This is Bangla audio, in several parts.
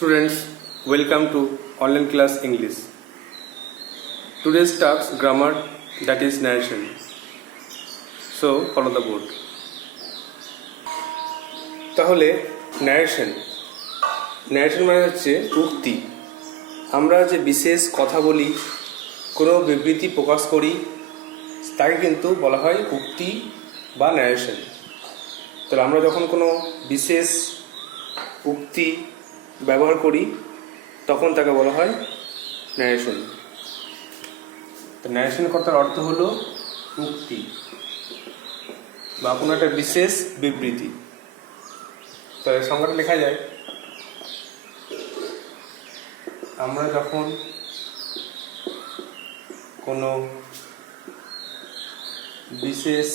Students, welcome to online class English. Today's task grammar, that is narration. So follow the board. তাহলে narration মানে হচ্ছে উক্তি। আমরা যে বিশেষ কথা বলি, কোনো বিবৃতি প্রকাশ করি, তাকে কিন্তু বলা হয় উক্তি বা narration। তাহলে আমরা যখন কোনো বিশেষ উক্তি ব্যবহার করি তখন তাকে বলা হয় ন্যারেশন। তো ন্যারেশন কথার অর্থ হলো উক্তি বা কোনো একটা বিশেষ বিবৃতি। তো এর সংজ্ঞাটা লেখা যায়, আমরা যখন কোনো বিশেষ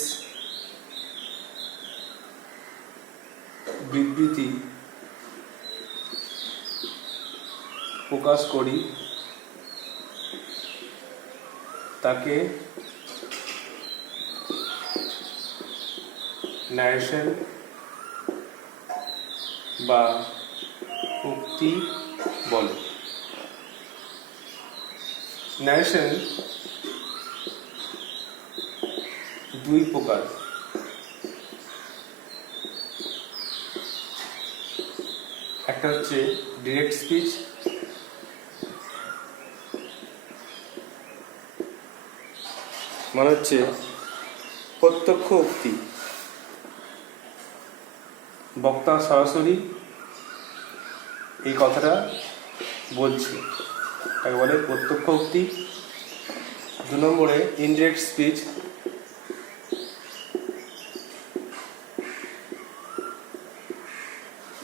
বিবৃতি প্রকাশ করি তাকে ন্যারেশন বা উক্তি বলে। ন্যারেশন দুই প্রকার, একটা হচ্ছে ডিরেক্ট স্পিচ, মানে হচ্ছে প্রত্যক্ষ উক্তি। বক্তা সরাসরি এই কথাটা বলছে, তাকে বলে প্রত্যক্ষ উক্তি। 2 নম্বরে ইনডিরেক্ট স্পিচ,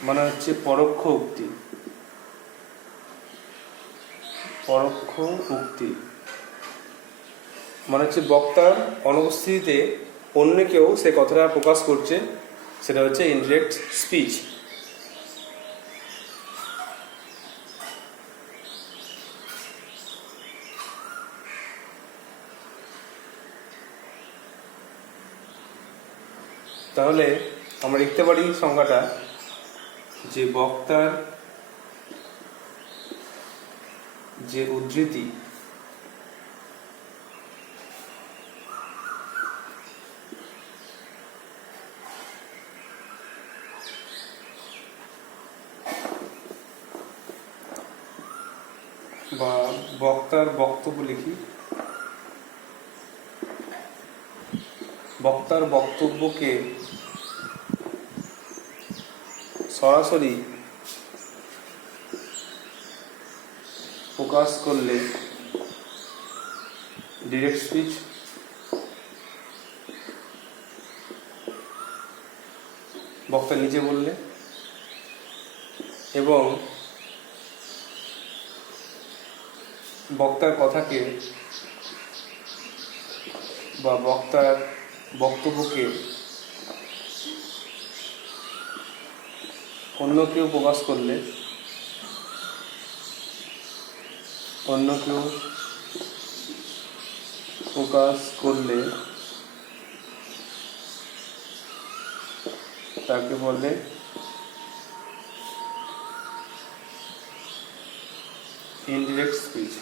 মানে হচ্ছে পরোক্ষ উক্তি। পরোক্ষ উক্তি মানে হচ্ছে বক্তার অনুপস্থিতিতে অন্য কেউ সে কথাটা প্রকাশ করছে, সেটা হচ্ছে ইনডিরেক্ট স্পিচ। তাহলে আমরা লিখতে পারি সংজ্ঞাটা, যে বক্তার যে উদ্ধৃতি বা বক্তার বক্তব্য লিখি, বক্তার বক্তব্যকে সরাসরি প্রকাশ করলে ডিরেক্ট স্পিচ, বক্তা নিজে বললে, এবং বক্তার কথাকে বা বক্তার বক্তব্যকে অন্য কেউ প্রকাশ করলে, তাকে বলে ইনডিরেক্ট স্পিচ।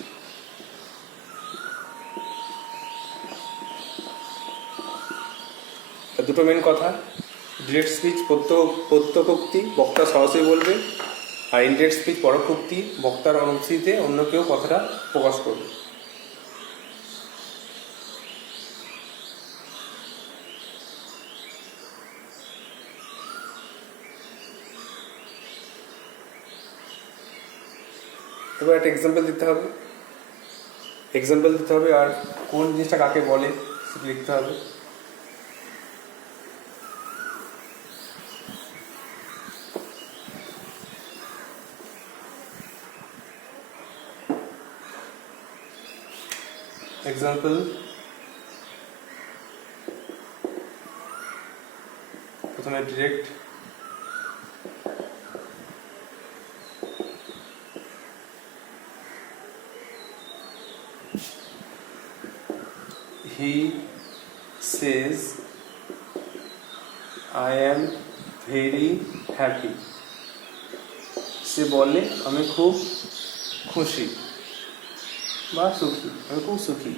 দুটো মেন কথা, ডিরেক্ট স্পিচ প্রত্যক্ষোক্তি, বক্তা সরাসরি বলবে, আর ইনডিরেক্ট স্পিচ পরোক্ষোক্তি, বক্তার অনুপস্থিতিতে অন্য কেউ কথাটা প্রকাশ করবে। এবার একটা এক্সাম্পল দিতে হবে, আর কোন জিনিসটা কাকে বলে সেটা লিখতে হবে। এক্সাম্পল, প্রথমে direct, he says I am very happy। সে বলে আমি খুব খুশি বা সুখী, আমি খুব সুখী।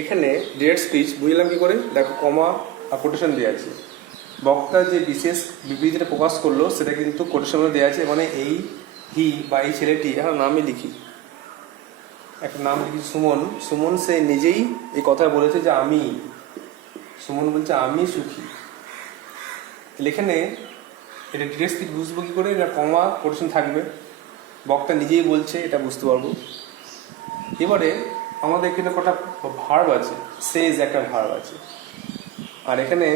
এখানে ডিরেক্ট স্পিচ বুঝলাম কি করে, দেখো কমা আর কোটেশন দেওয়া আছে। বক্তা যে বিশেষ বিবৃতিটা প্রকাশ করলো সেটা কিন্তু কোটেশনে দেওয়া আছে, মানে এই হি বা এই ছেলেটি, এখন নামই লিখি, একটা নাম লিখি সুমন। সুমন সে নিজেই এই কথা বলেছে যে আমি, সুমন বলছে আমি সুখী। এখানে এটা ডিরেক্ট স্পিচ বুঝবো কি করে, না কমা কোটেশন থাকবে, বক্তা নিজেই বলছে, এটা বুঝতে পারবো। এবারে আমাদের এখানে কটা ভার্ব আছে, সেজ একটা ভার্ব আছে, আর এখানে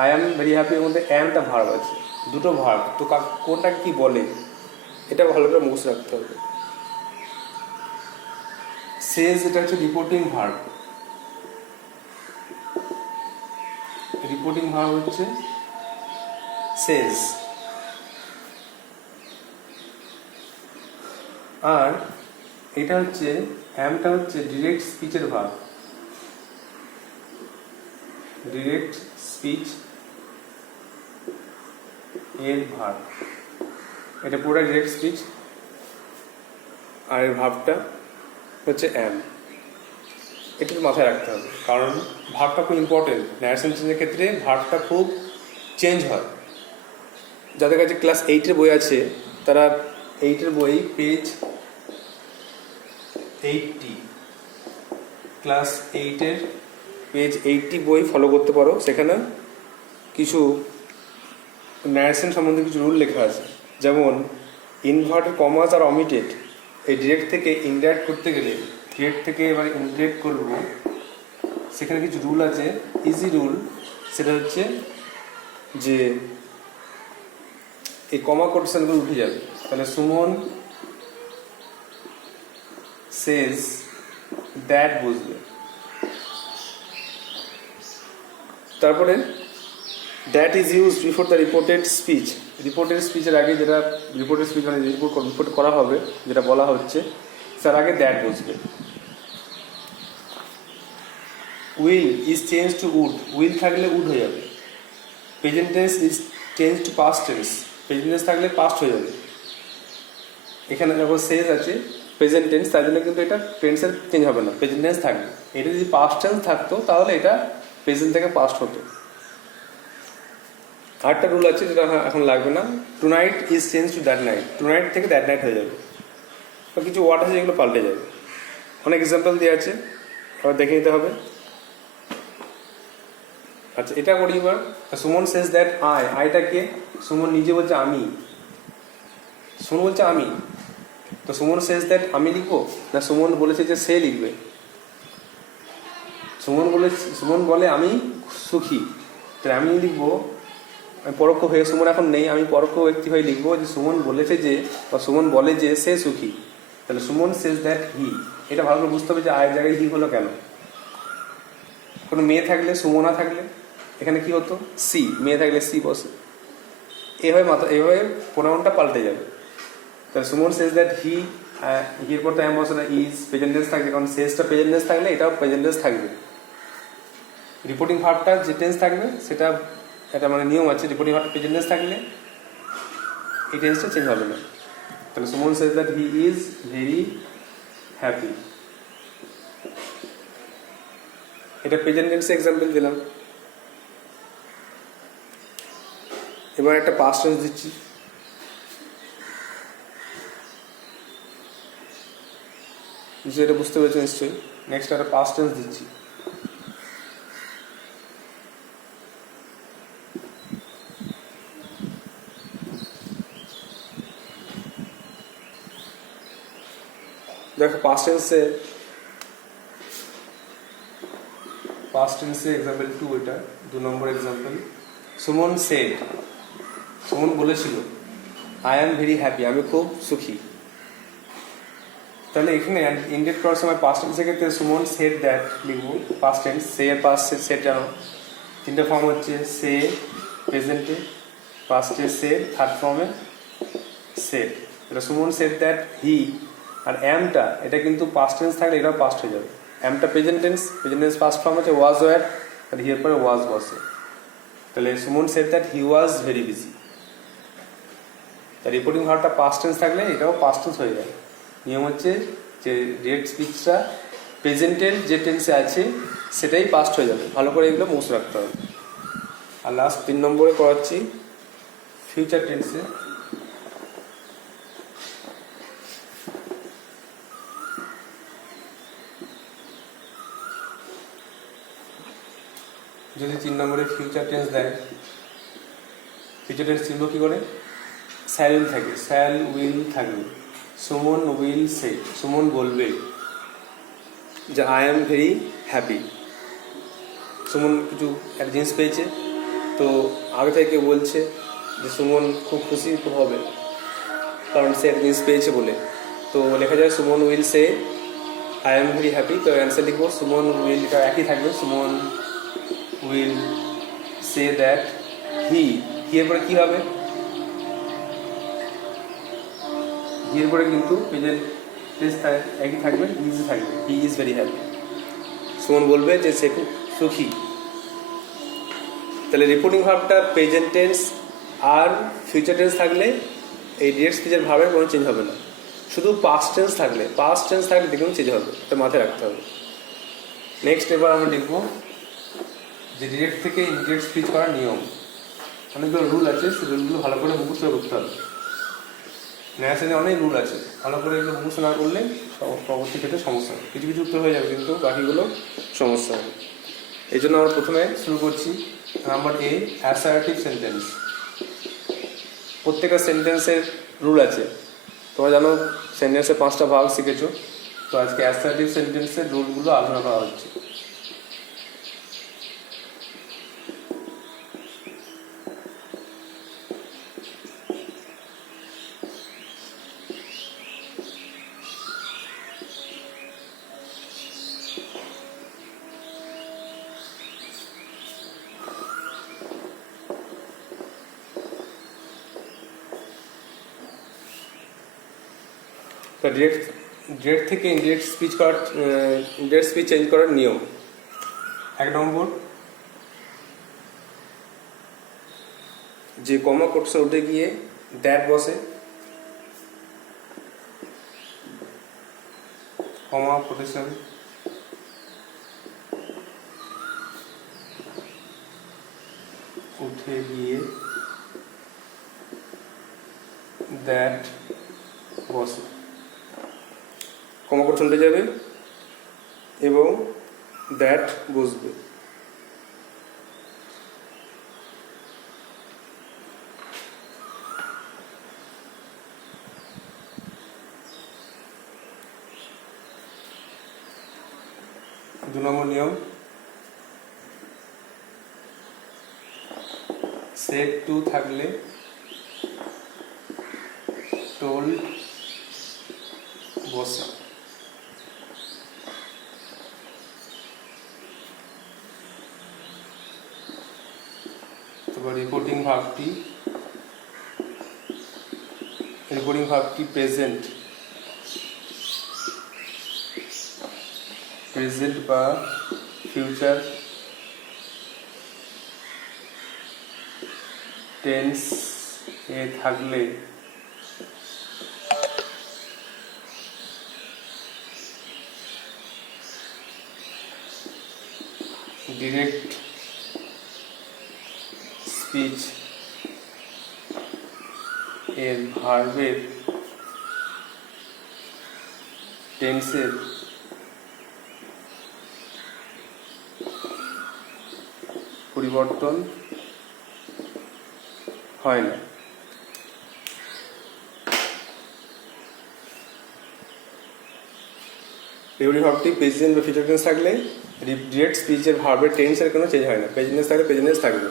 আই অ্যাম ভেরি হ্যাপির মধ্যে অ্যামটা ভার্ব আছে, দুটো ভার্ব। তো কোনটা কি বলে এটা ভালো করে মুখস্থ রাখতে হবে। সেজ এটা হচ্ছে রিপোর্টিং ভার্ব, রিপোর্টিং ভার্ব হচ্ছে সেজ। আর এটা হচ্ছে অ্যামটা হচ্ছে ডিরেক্ট স্পিচের ভার্ব, ডিরেক্ট স্পিচ এর ভার্ব, এটা পুরো ডিরেক্ট স্পিচ, আর এর ভার্বটা হচ্ছে অ্যাম। এটা তো মাথায় রাখতে হবে, কারণ ভার্বটা খুব ইম্পর্টেন্ট। ন্যারেশন চেঞ্জের ক্ষেত্রে ভার্বটা খুব চেঞ্জ হয়। যাদের কাছে ক্লাস 8-এর বই আছে তারা 8-এর বই পেজ 80, ক্লাস 8-এর পেজ 80 বই ফলো করতে পারো। সেখানে কিছু ন্যারেশন সম্বন্ধে কিছু রুল লেখা আছে, যেমন ইনভার্টেড কমাস আর অমিটেড। এই ডিরেক্ট থেকে ইনডাইরেক্ট করতে গেলে, ডিরেক্ট থেকে এবার ইনডাইরেক্ট করব, সেখানে কিছু রুল আছে। ইজি রুল সেটা হচ্ছে যে এই কমা কোটেশনগুলো উঠে যাবে, তাহলে সুমন সেজ দ্যাট বুঝবে। তারপরে that is use before the reported speech. Reported স্পিচের আগে, যেটা রিপোর্টেড স্পিচ মানে রিপোর্ট করা হবে, যেটা বলা হচ্ছে তার আগে দ্যাট বুঝবে। Will is change to would, will থাকলে উড হয়ে যাবে। Present tense is change to past tense, present tense থাকলে পাস্ট হয়ে যাবে। এখানে যখন সেজ আছে প্রেজেন্ট টেন্স, তার জন্য কিন্তু এটা টেন্সের চেঞ্জ হবে না, প্রেজেন্ট টেন্স থাকবে। এটা যদি পাস্ট টেন্স থাকতো তাহলে এটা প্রেজেন্ট থেকে পাস্ট হতো। আরেকটা রুল আছে যেটা এখন লাগবে না, tonight is change to that night, tonight থেকে দ্যাট নাইট হয়ে যাবে। বা কিছু ওয়ার্ড আছে যেগুলো পাল্টে যাবে। অনেক এক্সাম্পল দেওয়া আছে, আবার দেখে নিতে হবে। আচ্ছা, এটা করি এবার। সুমন সেজ দ্যাট আইটা কে? সুমন নিজে বলছে আমি, সুমন বলছে আমি, তো সুমন সেজ দ্যাট আমি লিখবো না সুমন বলেছে যে সে লিখবে? সুমন বলে আমি সুখী, তাহলে আমি লিখবো পরোক্ষ হয়ে, সুমন এখন নেই, আমি পরোক্ষ ব্যক্তি হয়ে লিখবো যে সুমন বলেছে যে, বা সুমন বলে যে সে সুখী। তাহলে সুমন সেজ দ্যাট হি, এটা ভালো করে বুঝতে হবে যে আয়ের জায়গায় হি হলো কেন। কোনো মেয়ে থাকলে, সুমনা থাকলে এখানে কি হতো? সি, মেয়ে থাকলে সি বসে। এভাবে প্রোনাউনটা পাল্টে যাবে। তাহলে সুমন সেজ দ্যাট হি, হির পর তো এম বসে না, ইজ প্রেজেন্ট টেন্স থাকবে, কারণ সেজটা প্রেজেন্ট টেন্স থাকলে এটাও প্রেজেন্ট টেন্স থাকবে। রিপোর্টিং ভার্বটা যে টেন্স থাকবে সেটা, এটা মানে নিয়ম আছে, রিপোর্টিং ভার্বটা প্রেজেন্ট টেন্স থাকলে এই টেন্সটা চেঞ্জ হবে না। তাহলে Suman says that he is very happy, এটা প্রেজেন্ট টেন্সে এক্সাম্পল দিলাম। এবার একটা পাস্ট টেন্স দিচ্ছি। এটা বুঝতে পেরেছো নিশ্চয়ই। নেক্সট একটা পাস্ট টেন্স দিচ্ছি। দেখো পাস্ট টেন্সে এক্সাম্পল 2, এটা 2 নম্বর এক্সাম্পল। সুমন সেড, সুমন বলেছিল আই অ্যাম ভেরি হ্যাপি, আমি খুব সুখী। তাহলে এখানে ইন্ডিকেট করার সময় পাস্ট টেন্সের ক্ষেত্রে সুমন সেড দ্যাট লিখবো। পাস্ট টেন্স, সে এর পাস্ট সেড জানো, তিনটা ফর্ম হচ্ছে সে প্রেজেন্টে, পাস্টে সেড, থার্ড ফর্মে সেড। এটা সুমন সেড দ্যাট হি, আর অ্যামটা এটা কিন্তু পাস্ট টেন্স থাকলে এটাও পাস্ট হয়ে যাবে। অ্যামটা প্রেজেন্ট টেন্স পাস্ট ফর্ম হচ্ছে ওয়াজ ওয়ার, আর হিয়ার পরে ওয়াজ বসে। তাহলে Suman said that he was very busy. তা রিপোর্টিং ভার্বটা পাস্ট টেন্স থাকলে এটাও পাস্ট টেন্স হয়ে যায়। নিয়ম হচ্ছে যে ডিরেক্ট স্পিচটা প্রেজেন্টের যে টেন্সে আছে সেটাই পাস্ট হয়ে যাবে, ভালো করে এগুলো মুখস্থ রাখতে হবে। আর লাস্ট 3 নম্বরে করাচ্ছি ফিউচার টেন্সে। যদি 3 নম্বরে ফিউচার টেন্স দেয়, ফিউচার টেন্স চিনব কী করে? স্যাল উইল থাকে, স্যাল উইল থাকবে। সুমন উইল সে, সুমন বলবে যে I am very happy. Suman কিছু একটা জিনিস পেয়েছে, তো আগে থেকে বলছে যে সুমন খুব খুশি হবে, কারণ সে একটা জিনিস পেয়েছে বলে। তো লেখা যায় Suman will say I am very happy. তো অ্যান্সার লিখবো সুমন উইল, এটা একই থাকবে, Suman will say that he. এর পরে কী হবে? এর পরে কিন্তু প্রেজেন্ট টেন্স একই থাকবে, ইজ থাকবে, he is very happy. Suman বলবে যে সে খুব সুখী। তাহলে রিপোর্টিং ভার্বটা প্রেজেন্ট টেন্স আর ফিউচার টেন্স থাকলে এই ডিরেক্ট স্পিচের ভার্বের কোনো চেঞ্জ হবে না। শুধু পাস্ট টেন্স থাকলে দেখুন চেঞ্জ হবে, এটা মাথায় রাখতে হবে। নেক্সট এবার আমরা দেখব যে ডিরেক্ট থেকে ইনডিরেক্ট স্পিচ করার নিয়ম। অনেকগুলো রুল আছে, সেই রুলগুলো ভালো করে মুখস্থ করতে হবে। ন্যাশনালে অনেক রুল আছে, ভালো করে এগুলো মুখস্থ না করলে পরবর্তী ক্ষেত্রে সমস্যা হবে। কিছু কিছু উত্তর হয়ে যাবে কিন্তু বাকিগুলো সমস্যা হবে। এই জন্য আমরা প্রথমে শুরু করছি নাম্বার এ, অ্যাসার্টিভ সেন্টেন্স। প্রত্যেকটা সেন্টেন্সের রুল আছে, তোমরা জানো সেন্টেন্সের 5টা ভাগ শিখেছো। তো আজকে অ্যাসার্টিভ সেন্টেন্সের রুলগুলো আলোচনা করা হচ্ছে। তো ডিরেক্ট থেকে ইনডিরেক্ট স্পিচ চেঞ্জ করার নিয়ম। 1 নম্বর, যে কমা কোটেশন উঠে গিয়ে দ্যাট বসে, কমা কোটেশন উঠে গিয়ে দ্যাট বসে, কমা কোটেশন উঠে যাবে এবং দ্যাট বসবে। দু নম্বর নিয়ম, সেড টু থাকলে টোল্ড বসে। তারপর রিপোর্টিং ভার্বটি প্রেজেন্ট বা ফিউচার টেন্স এ থাকলে ডিরেক্ট স্পিচ এর ভার্বের টেন্সের পরিবর্তন হয় না। রিপোর্টিং ভার্বটি প্রেজেন্ট বা ফিউচার টেন্স থাকলে ডিরেক্ট স্পিচের ভার্বের টেন্সের কোনো চেঞ্জ হয় না। প্রেজেন্ট টেন্স থাকলে প্রেজেন্ট টেন্স থাকবে।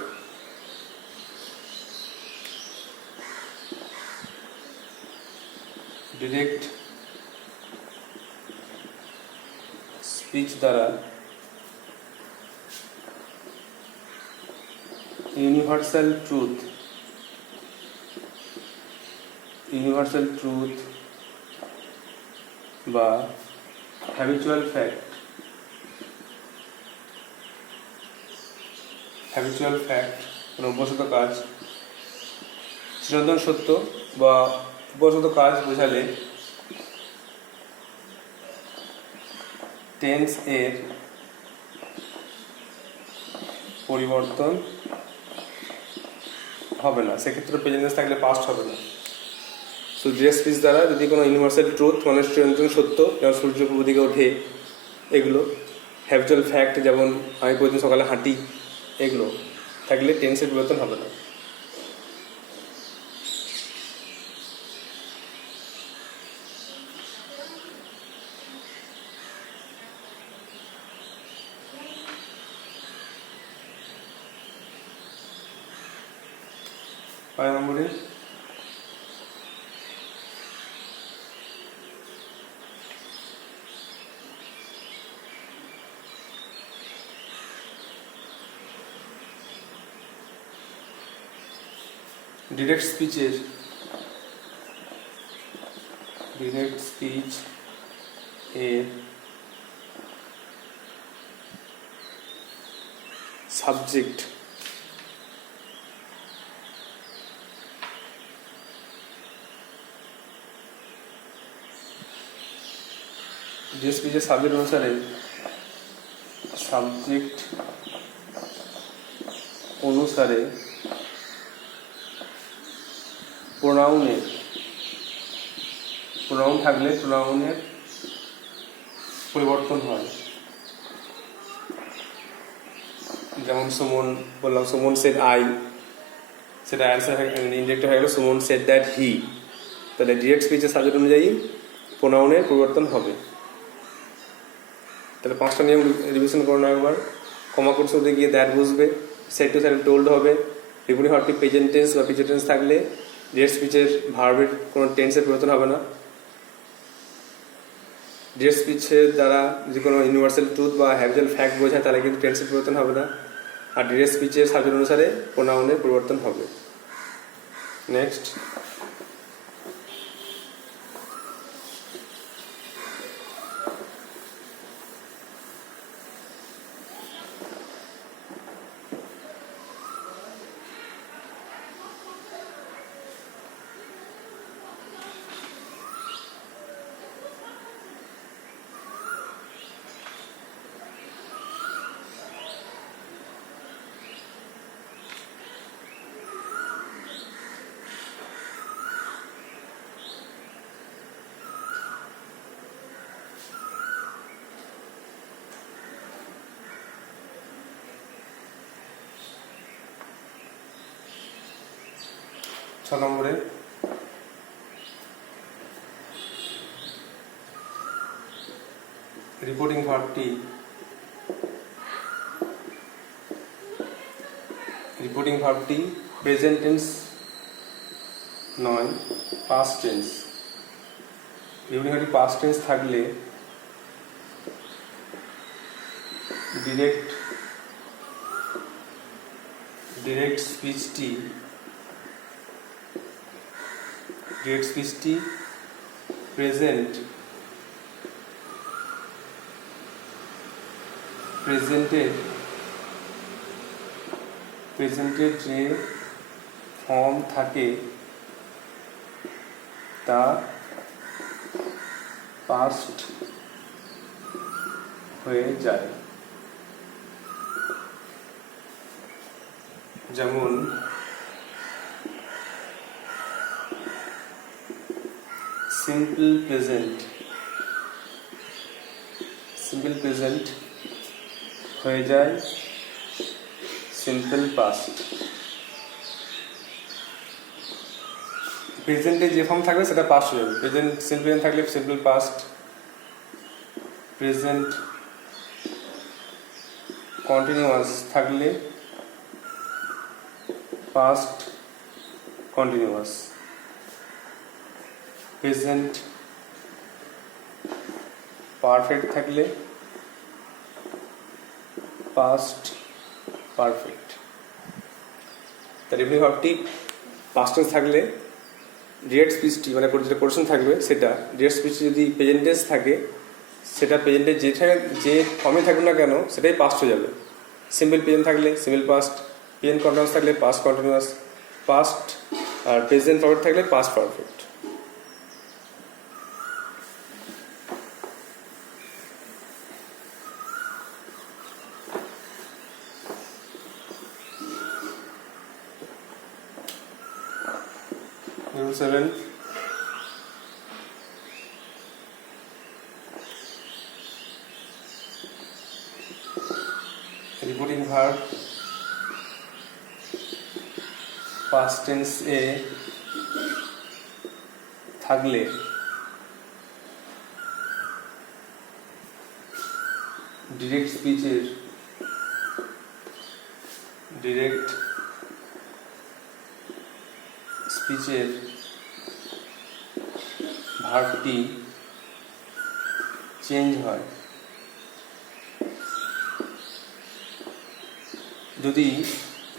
ডিরেক্ট স্পিচ দ্বারা ইউনিভার্সাল ট্রুথ বা হ্যাবিচুয়াল ফ্যাক্ট কোনো অভ্যাসগত কাজ চিরন্তন সত্য বা উপসর্গ কাজ বোঝালে টেন্স এর পরিবর্তন হবে না, সেক্ষেত্রে প্রেজেন্ট টেন্স থাকলে পাস্ট হবে না। সো ডিরেক্ট স্পিচ দ্বারা যদি কোনো ইউনিভার্সাল ট্রুথ মানে চিরন্তন সত্য, যেমন সূর্য পূর্ব দিকে ওঠে, এগুলো হ্যাবিচুয়াল ফ্যাক্ট যেমন আমি প্রতিদিন সকালে হাঁটি, এগুলো থাকলে টেন্সের পরিবর্তন হবে না। কয় নম্বরে? ডিরেক্ট স্পিচ এর সাবজেক্ট যে স্পিচের সাবজেক্ট অনুসারে প্রোনাউন থাকলে প্রোনাউনের পরিবর্তন হয়। যেমন সুমন বললাম, সুমন সেড আই, সেটা অ্যান্সার ইনডিরেক্ট হয়ে গেল সুমন সেড দ্যাট হি। তাহলে ডিরেক্ট স্পিচের সাবজেক্ট অনুযায়ী প্রোনাউনের পরিবর্তন হবে। তাহলে 5টা নিয়ম রিভিশন করো না একবার। কমা কোর্স মধ্যে গিয়ে দ্যাট বুঝবে, সেড টু সেড টোল্ড হবে। রিপোর্টিং ভার্বটি প্রেজেন্ট টেন্স বা ফিউচার টেন্স থাকলে ডিরেক্ট স্পিচের ভার্বের কোনো টেন্সের পরিবর্তন হবে না। ডিরেক্ট স্পিচের দ্বারা যদি কোনো ইউনিভার্সাল ট্রুথ বা হ্যাবিচুয়াল ফ্যাক্ট বোঝায় তাহলে কিন্তু টেন্সের পরিবর্তন হবে না। আর ডিরেক্ট স্পিচের সাবজেক্ট অনুসারে প্রোনাউনের পরিবর্তন হবে। নেক্সট, ছ নম্বরে রিপোর্টিং ভার্বটি প্রেজেন্ট টেন্স নয়, পাস্ট টেন্স। রিপোর্টিং ভার্বটি পাস্ট টেন্স থাকলে ডিরেক্ট স্পিচটি প্রেজেন্টের যে ফর্ম থাকে তা পাস্ট হয়ে যায়। যেমন সিম্পল প্রেজেন্ট হয়ে যায় সিম্পল পাস্ট। প্রেজেন্টে যে ফর্ম থাকবে সেটা পাস্ট হয়ে যাবে। প্রেজেন্ট সিম্পল প্রেজেন্ট থাকলে সিম্পল পাস্ট, প্রেজেন্ট কন্টিনিউয়াস থাকলে পাস্ট কন্টিনিউয়াস, প্রেজেন্ট পারফেক্ট থাকলে পাস্ট পারফেক্ট। তার রিপোর্টিং ভার্বটি পাস্ট টেন্স থাকলে ডিরেক্ট স্পিচটি মানে যেটা কোশ্চেন থাকবে সেটা ডিরেক্ট স্পিচ যদি প্রেজেন্ট টেন্স থাকে সেটা প্রেজেন্টে যে ফর্মে থাকবে না কেন সেটাই পাস্ট হয়ে যাবে। সিম্পল প্রেজেন্ট থাকলে সিম্পল পাস্ট, প্রেজেন্ট কন্টিনিউয়াস থাকলে পাস্ট কন্টিনিউয়াস, পাস্ট আর প্রেজেন্ট পারফেক্ট থাকলে past perfect. Rule 7, reporting verb past tense এ থাকলে ডিরেক্ট স্পিচের ভার্বটি চেঞ্জ হয়। যদি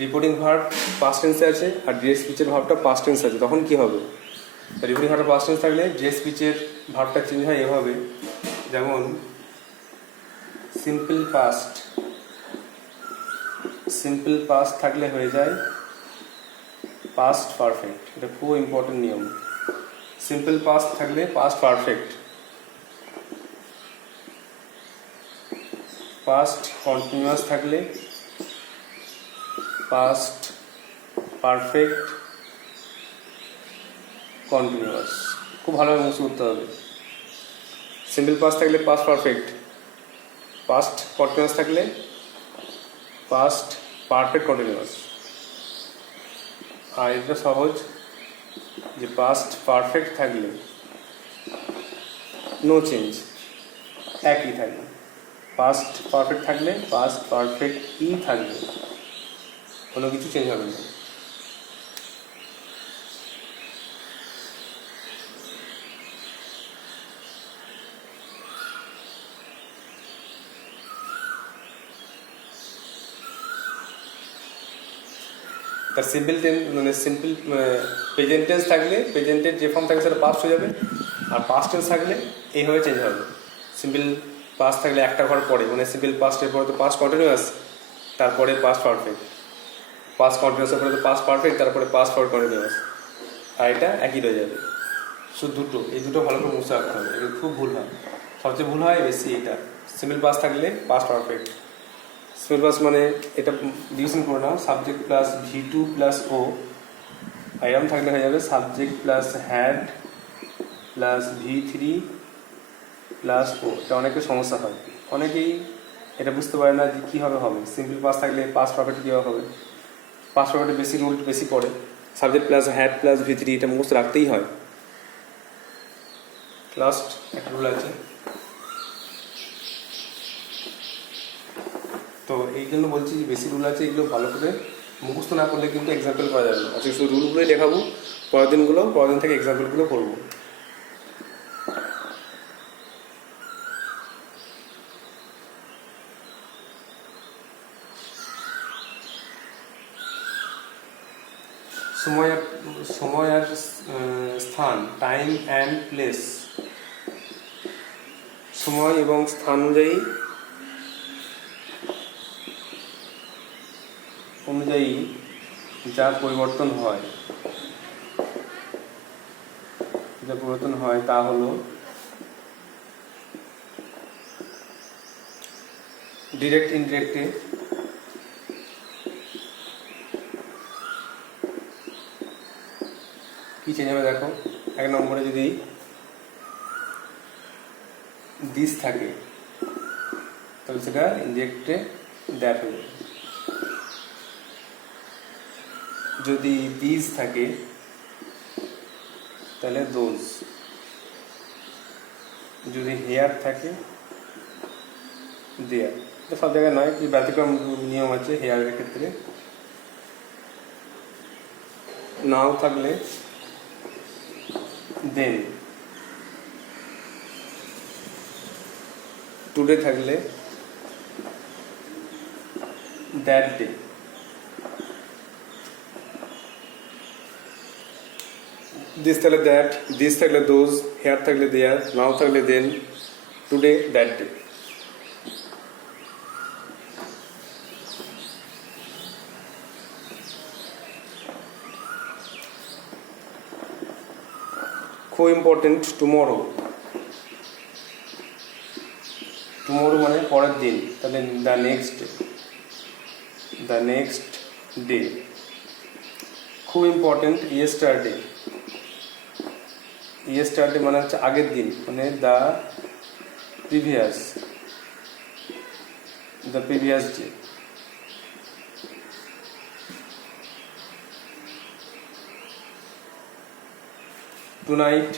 রিপোর্টিং ভার্ব পাস্ট টেন্সে আছে আর ডিরেক্ট স্পিচের ভার্বটা পাস্ট টেন্স আছে, তখন কি হবে? রিপোর্টিং ভার্বটা পাস্ট টেন্স থাকলে ডিরেক্ট স্পিচের ভার্বটা চেঞ্জ হয় এভাবে, যেমন সিম্পল পাস্ট থাকলে হয়ে যায় পাস্ট পারফেক্ট। এটা খুব ইম্পর্টেন্ট নিয়ম। সিম্পল পাস্ট থাকলে পাস্ট পারফেক্ট, পাস্ট কন্টিনিউয়াস থাকলে পাস্ট পারফেক্ট কন্টিনিউয়াস। খুব ভালোভাবে মুখস্থ করতে হবে। সিম্পল পাস্ট থাকলে পাস্ট পারফেক্ট, পাস্ট কন্টিনিউয়াস থাকলে পাস্ট পারফেক্ট কন্টিনিউয়াস। আর এটা সহজ, যে পাস্ট পারফেক্ট থাকলে নো চেঞ্জ, একই থাকবে। পাস্ট পারফেক্ট থাকলে পাস্ট পারফেক্টই থাকবে, কোনো কিছু চেঞ্জ হবে না। তার সিম্পল প্রেজেন্ট টেন্স থাকলে প্রেজেন্টের যে ফর্ম থাকে সেটা পাস্ট হয়ে যাবে, আর পাস্ট টেন্স থাকলে এইভাবে চেঞ্জ হবে। সিম্পল পাস্ট থাকলে একটা ঘর পরে, মানে সিম্পল পাস্টের পরে তো পাস্ট কন্টিনিউয়াস, তারপরে পাস্ট পারফেক্ট, পাস্ট কন্টিনিউয়াসের পরে তো পাস্ট পারফেক্ট, তারপরে পাস্ট পারফেক্ট কন্টিনিউয়াস, আর এটা একই রয়ে যাবে। শুধু এই দুটো ভালো করে মুছে রাখতে হবে, এটা খুব ভুল হয়, সবচেয়ে ভুল হয় বেশি এটা। সিম্পল পাস্ট থাকলে পাস্ট পারফেক্ট, সিম্পল পাস্ট মানে এটা ডিভিশন করে নাও, subject plus V2 plus O, এরকম থাকলে হয়ে যাবে subject plus had plus V3 plus O. এটা অনেকের সমস্যা হয়, অনেকেই এটা বুঝতে পারে না যে কীভাবে হবে। সিম্পল পাস্ট থাকলে পাস্ট পারফেক্ট কীভাবে হবে? পাস্ট পারফেক্টে বেশি রুল বেশি পড়ে, subject plus had plus V3 এটা মুখস্থ রাখতেই হয়। লাস্ট একটা রুল আছে, তো এই জন্য বলছি যে বেশি রুল আছে, এগুলো ভালো করে মুখস্থ না করলে কিন্তু এক্সাম্পল করা যাবে না। আজকে শুধু রুলগুলোই দেখাবো, পরের দিন থেকে এক্সাম্পলগুলো করবো। সময় আর স্থান, টাইম অ্যান্ড প্লেস, সময় এবং স্থান অনুযায়ী যা পরিবর্তন হয় তা হলো ডিরেক্ট ইনডিরেক্টে কি চেঞ্জ হবে দেখো। এক নম্বরে যদি দিস থাকে তাহলে সেটা ইনডিরেক্টে দ্যাট হয়ে যাবে। যদি দিস থাকে তাহলে দোজ, যদি হেয়ার থাকে দেয়ার। সব জায়গায় নয়, কি ব্যতিক্রম নিয়ম আছে হেয়ারের ক্ষেত্রে। নাও থাকলে দেন, টুডে থাকলে দ্যাট ডে, দিস থাকলে দ্যাট, দিস থাকলে দোজ, হেয়ার থাকলে দেয়ার, নাও থাকলে দেন, টুডে দ্যাট ডে। খুব ইম্পর্টেন্ট টুমরো। টুমরো মানে পরের দিন, তাহলে the next day, the next day. খুব ইম্পর্টেন্ট ইয়েস্টারডে। ইয়েস্টারডে মানে হচ্ছে আগের দিন, মানে the previous, the previous day. Tonight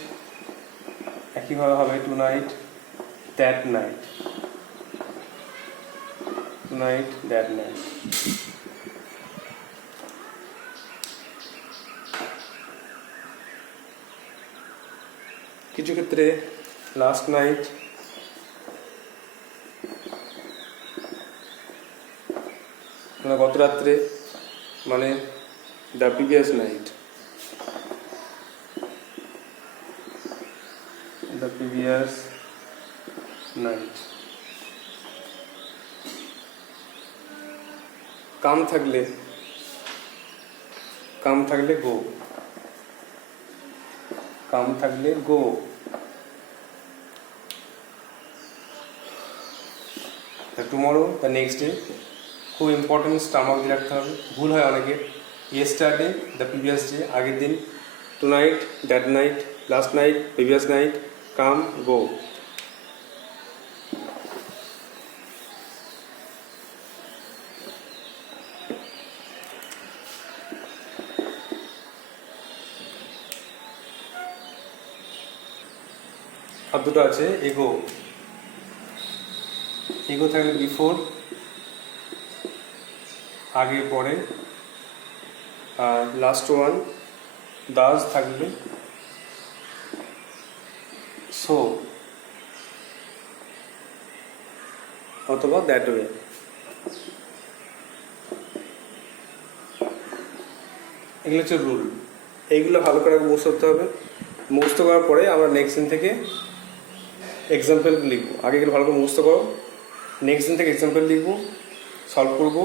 একইভাবে হবে tonight, that night, tonight, that night. কিছু ক্ষেত্রে লাস্ট নাইট, মানে গত রাত্রে, মানে the previous night, the previous night. Come থাকলে গো, কাম থাকলে go. Tomorrow, the next day. খুব ইম্পর্টেন্ট, স্টামাক দিয়ে রাখতে হবে, ভুল হয় অনেকের। ইয়েস্টারডে, দ্য প্রিভিয়াস ডে, আগের দিন। Tonight, that night, last night, previous night, come, go. আর দুটো আছে এগো। এগো থাকলে বিফোর, আগে পরে। আর লাস্ট ওয়ান দাস থাকবে সো অথবা দ্যাট ওয়ে। এগুলো হচ্ছে রুল। এইগুলো ভালো করে মুখস্থ করতে হবে। মুখস্থ করার পরে আমরা নেক্সট দিন থেকে এক্সাম্পল লিখবো। আগে এগুলো ভালো করে মুখস্থ করো, নেক্সট দিন থেকে এক্সাম্পল লিখবো, সলভ করবো।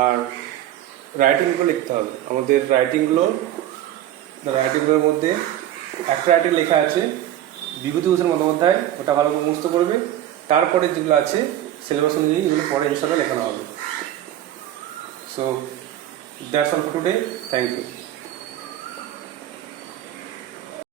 আর রাইটিংগুলো লিখতে হবে। আমাদের রাইটিংগুলোর মধ্যে একটা রাইটিং লেখা আছে বিভূতিভূষণ বন্দ্যোপাধ্যায়, ওটা ভালো করে মুখস্থ করবে। তারপরে যেগুলো আছে সিলেবাস অনুযায়ী এগুলো পরে এর সাথে লেখানো হবে। So that's all for today. Thank you.